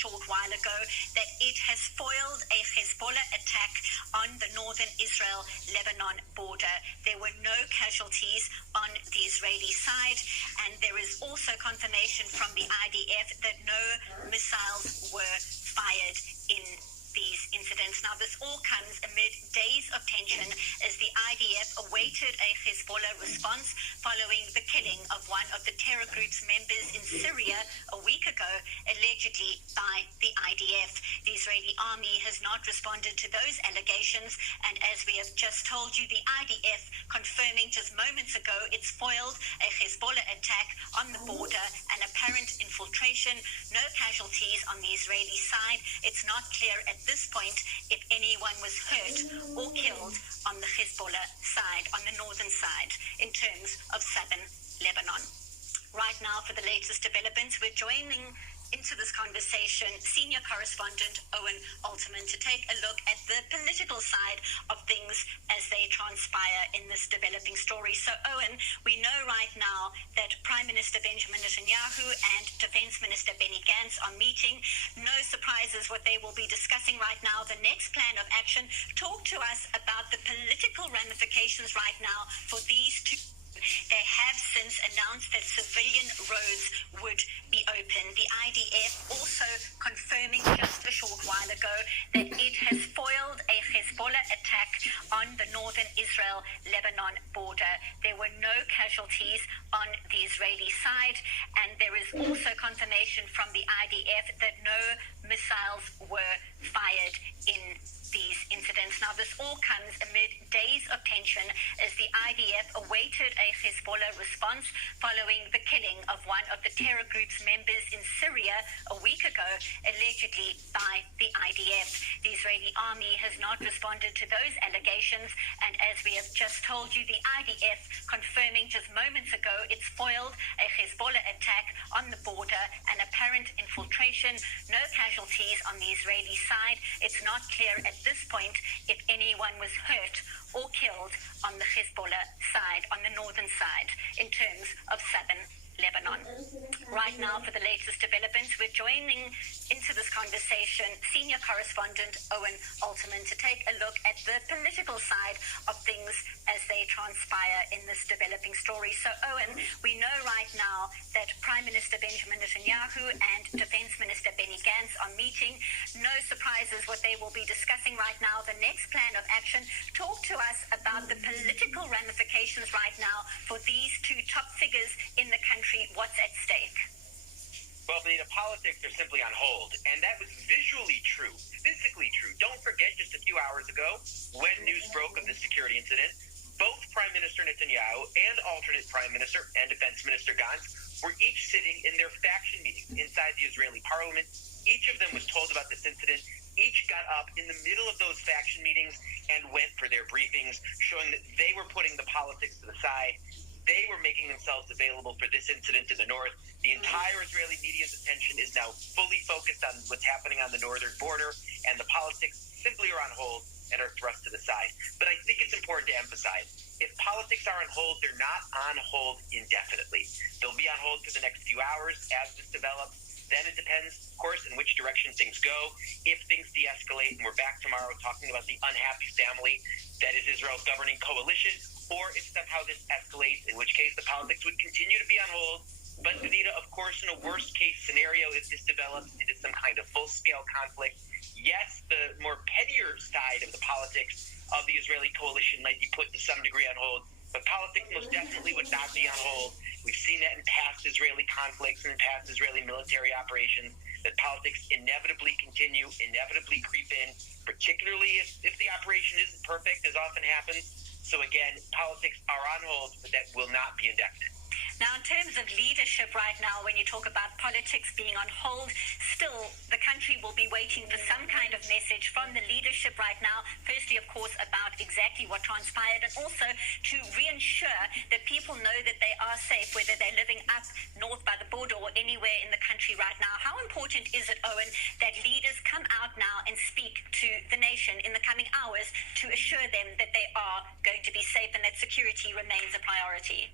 short while ago that it has foiled a Hezbollah attack on the northern Israel-Lebanon border. There were no casualties on the Israeli side, and there is also confirmation from the IBF that no missiles were fired in these incidents. Now, this all comes amid days of tension as the IDF awaited a Hezbollah response following the killing of one of the terror group's members in Syria a week ago, allegedly by the IDF. The Israeli army has not responded to those allegations, and as we have just told you, the IDF confirming just moments ago it's foiled a Hezbollah attack on the border, an apparent infiltration, no casualties on the Israeli side. It's not clear at this point if anyone was hurt or killed on the Hezbollah side, on the northern side, in terms of southern Lebanon. Right now, for the latest developments, we're joining into this conversation senior correspondent Owen Alterman to take a look at the political side of things as they transpire in this developing story. So, Owen, we know right now that Prime Minister Benjamin Netanyahu and Defense Minister Benny Gantz are meeting. No surprises what they will be discussing right now. The next plan of action. Talk to us about the political ramifications right now for these two. They have since announced that civilian roads would be open. The IDF also confirming just a short while ago that it has foiled a Hezbollah attack on the northern Israel-Lebanon border. There were no casualties on the Israeli side, and there is also confirmation from the IDF that no missiles were fired in these incidents. Now, this all comes amid days of tension as the IDF awaited a Hezbollah response following the killing of one of the terror group's members in Syria a week ago, allegedly by the IDF. The Israeli army has not responded to those allegations, and as we have just told you, the IDF confirming just moments ago it's foiled a Hezbollah attack on the border, an apparent infiltration, no casualties on the Israeli side. It's not clear at this point if anyone was hurt or killed on the Hezbollah side, on the northern side, in terms of southern Lebanon. Right now, for the latest developments, we're joining into this conversation senior correspondent Owen Alterman to take a look at the political side of things as they transpire in this developing story. So, Owen, we know right now that Prime Minister Benjamin Netanyahu and Defense Minister Benny Gantz are meeting. No surprises what they will be discussing right now. The next plan of action. Talk to us about the political ramifications right now for these two top figures in the country. What's at stake? Well, the politics are simply on hold, and that was visually true, physically true. Don't forget, just a few hours ago, when news broke of the security incident, both Prime Minister Netanyahu and alternate Prime Minister and Defense Minister Gantz were each sitting in their faction meetings inside the Israeli parliament. Each of them was told about this incident. Each got up in the middle of those faction meetings and went for their briefings, showing that they were putting the politics to the side. They were making themselves available for this incident in the north. The entire Israeli media's attention is now fully focused on what's happening on the northern border, and the politics simply are on hold and are thrust to the side. But I think it's important to emphasize, if politics are on hold, they're not on hold indefinitely. They'll be on hold for the next few hours as this develops. Then it depends, of course, in which direction things go. If things de-escalate, and we're back tomorrow talking about the unhappy family that is Israel's governing coalition, or if somehow this escalates, in which case the politics would continue to be on hold. But, Benita, of course, in a worst-case scenario, if this develops into some kind of full-scale conflict, yes, the more pettier side of the politics of the Israeli coalition might be put to some degree on hold, but politics most definitely would not be on hold. We've seen that in past Israeli conflicts and in past Israeli military operations, that politics inevitably continue, inevitably creep in, particularly if the operation isn't perfect, as often happens. So again, politics are on hold, but that will not be indefinite. Now, in terms of leadership right now, when you talk about politics being on hold, still the country will be waiting for some kind of message from the leadership right now. Firstly, of course, about exactly what transpired, and also to reinsure that people know that they are safe, whether they're living up north by the border or anywhere in the country right now. How important is it, Owen, that leaders come out now and speak to the nation in the coming hours to assure them that they are going to be safe and that security remains a priority?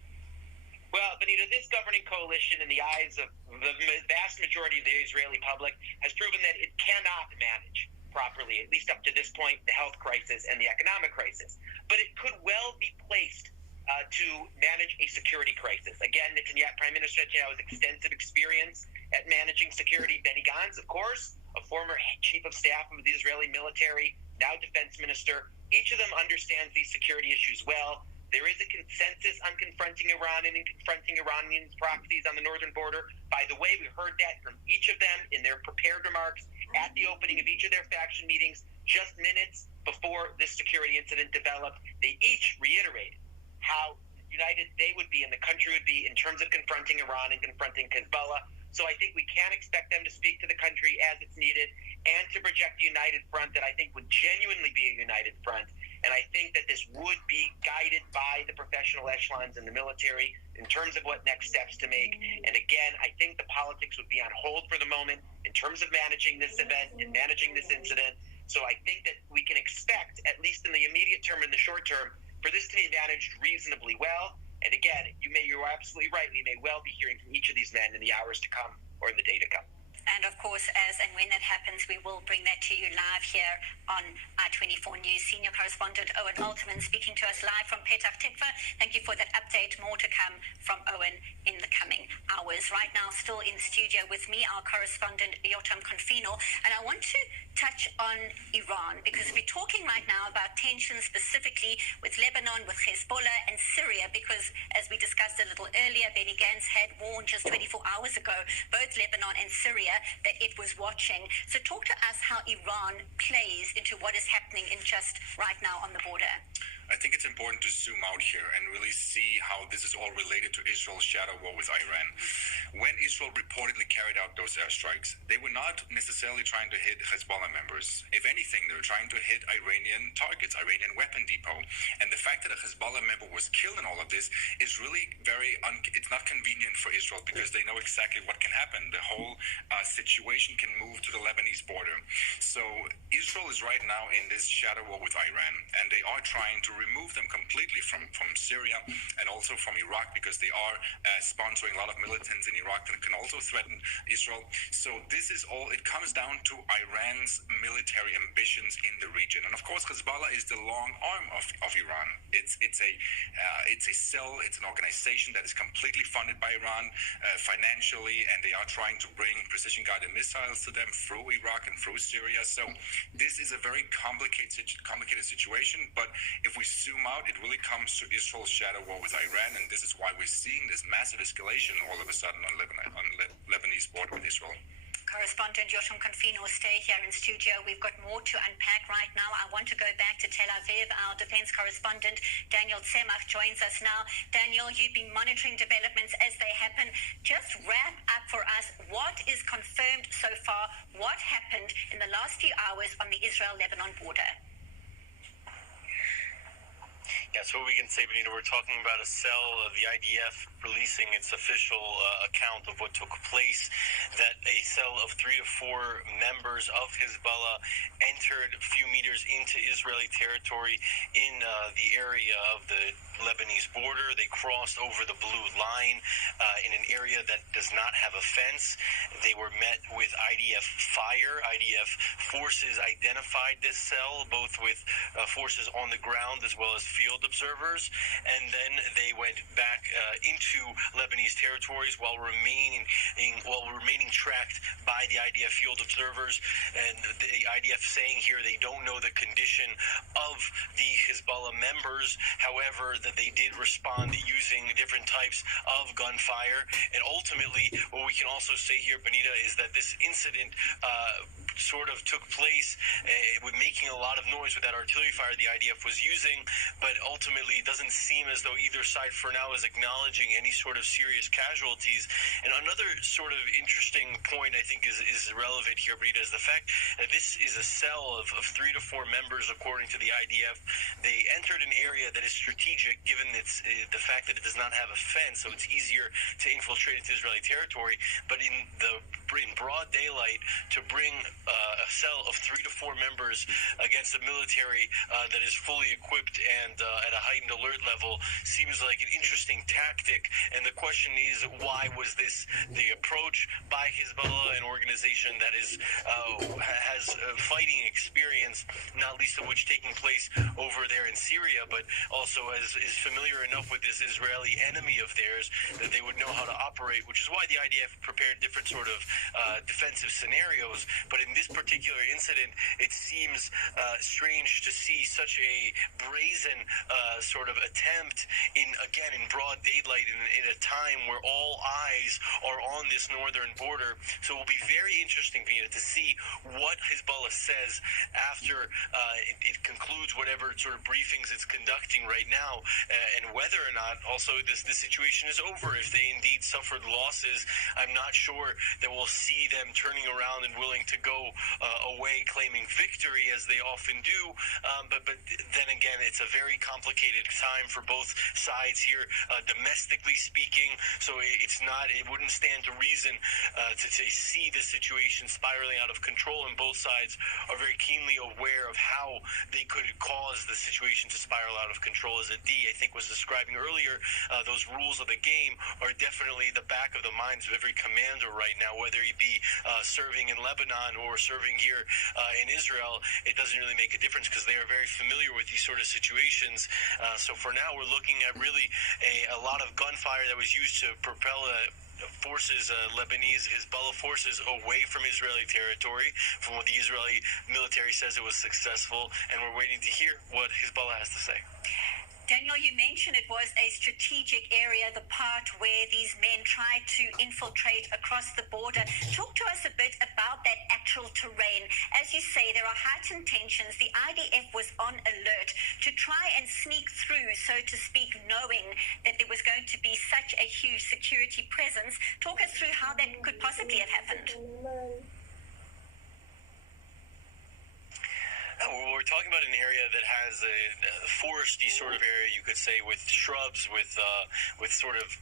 Well, Benita, this governing coalition, in the eyes of the vast majority of the Israeli public, has proven that it cannot manage properly, at least up to this point, the health crisis and the economic crisis. But it could well be placed to manage a security crisis. Again, Prime Minister Netanyahu has extensive experience at managing security. Benny Gantz, of course, a former chief of staff of the Israeli military, now defense minister. Each of them understands these security issues well. There is a consensus on confronting Iran and confronting Iranian proxies on the northern border. By the way, we heard that from each of them in their prepared remarks at the opening of each of their faction meetings just minutes before this security incident developed. They each reiterated how united they would be and the country would be in terms of confronting Iran and confronting Hezbollah. So I think we can expect them to speak to the country as it's needed and to project a united front that I think would genuinely be a united front. And I think that this would be guided by the professional echelons in the military in terms of what next steps to make. And again, I think the politics would be on hold for the moment in terms of managing this event and managing this incident. So I think that we can expect, at least in the immediate term and the short term, for this to be managed reasonably well. And again, you're absolutely right. We may well be hearing from each of these men in the hours to come or in the day to come. And of course, as and when that happens, we will bring that to you live here on I24 News. Senior correspondent Owen Altman speaking to us live from Petah Tikva. Thank you for that update. More to come from Owen in the coming hours. Right now, still in studio with me, our correspondent Yotam Confino. And I want to touch on Iran because we're talking right now about tensions specifically with Lebanon, with Hezbollah and Syria, because as we discussed a little earlier, Benny Gantz had warned just 24 hours ago, both Lebanon and Syria, that it was watching. So talk to us how Iran plays into what is happening in just right now on the border. I think it's important to zoom out here and really see how this is all related to Israel's shadow war with Iran. When Israel reportedly carried out those airstrikes, they were not necessarily trying to hit Hezbollah members. If anything, they were trying to hit Iranian targets, Iranian weapon depot. And the fact that a Hezbollah member was killed in all of this is really it's not convenient for Israel because they know exactly what can happen. The whole situation can move to the Lebanese border. So Israel is right now in this shadow war with Iran, and they are trying to remove them completely from Syria and also from Iraq because they are sponsoring a lot of militants in Iraq that can also threaten Israel. So this is all, it comes down to Iran's military ambitions in the region. And of course, Hezbollah is the long arm of Iran. It's a cell, it's an organization that is completely funded by Iran financially, and they are trying to bring precision-guided missiles to them through Iraq and through Syria. So this is a very complicated situation, but if we zoom out, it really comes to Israel's shadow war with Iran, and this is why we're seeing this massive escalation all of a sudden on Lebanese border with Israel. Correspondent Yotam Confino, stay here in studio. We've got more to unpack right now. I want to go back to Tel Aviv. Our defense correspondent, Daniel Tzemach, joins us now. Daniel, you've been monitoring developments as they happen. Just wrap up for us what is confirmed so far, what happened in the last few hours on the Israel-Lebanon border. Yeah, so what we can say, Benita, we're talking about a cell of the IDF releasing its official account of what took place, that a cell of 3 to 4 members of Hezbollah entered a few meters into Israeli territory in the area of the Lebanese border. They crossed over the blue line in an area that does not have a fence. They were met with IDF fire. IDF forces identified this cell, both with forces on the ground as well as field observers, and then they went back into Lebanese territories while remaining tracked by the IDF field observers. And the IDF saying here they don't know the condition of the Hezbollah members, however, that they did respond using different types of gunfire. And ultimately, what we can also say here, Benita, is that this incident sort of took place with making a lot of noise with that artillery fire the IDF was using, but ultimately it doesn't seem as though either side for now is acknowledging any sort of serious casualties. And another sort of interesting point I think is relevant here, Benita, is the fact that this is a cell of 3 to 4 members according to the IDF. They entered an area that is strategic given its the fact that it does not have a fence, so it's easier to infiltrate into Israeli territory. But in broad daylight, to bring a cell of 3 to 4 members against a military that is fully equipped and at a heightened alert level seems like an interesting tactic. And the question is, why was this the approach by Hezbollah, an organization that has fighting experience, not least of which taking place over there in Syria, but also is familiar enough with this Israeli enemy of theirs that they would know how to operate, which is why the IDF prepared different sort of defensive scenarios. But in this particular incident, it seems strange to see such a brazen sort of attempt in broad daylight in a time where all eyes are on this northern border. So it will be very interesting, Vina, to see what Hezbollah says after it concludes whatever sort of briefings it's conducting right now, and whether or not also this situation is over. If they indeed suffered losses, I'm not sure that we'll see them turning around and willing to go away claiming victory as they often do. But then again, it's a very complicated time for both sides here, domestically speaking. So it wouldn't stand to reason to see this situation spiraling out of control, and both sides are very keenly aware of how they could cause the situation to spiral out of control. As Adi, I think, was describing earlier, those rules of the game are definitely the back of the minds of every commander right now, whether he be serving in Lebanon or serving here in Israel. It doesn't really make a difference because they are very familiar with these sort of situations. So for now, we're looking at really a lot of gunfire that was used to propel forces, Lebanese Hezbollah forces, away from Israeli territory. From what the Israeli military says, it was successful, and we're waiting to hear what Hezbollah has to say. Daniel, you mentioned it was a strategic area, the part where these men tried to infiltrate across the border. Talk to us a bit about that actual terrain. As you say, there are heightened tensions. The IDF was on alert to try and sneak through, so to speak, knowing that there was going to be such a huge security presence. Talk us through how that could possibly have happened. We're talking about an area that has a foresty sort of area, you could say, with shrubs, with sort of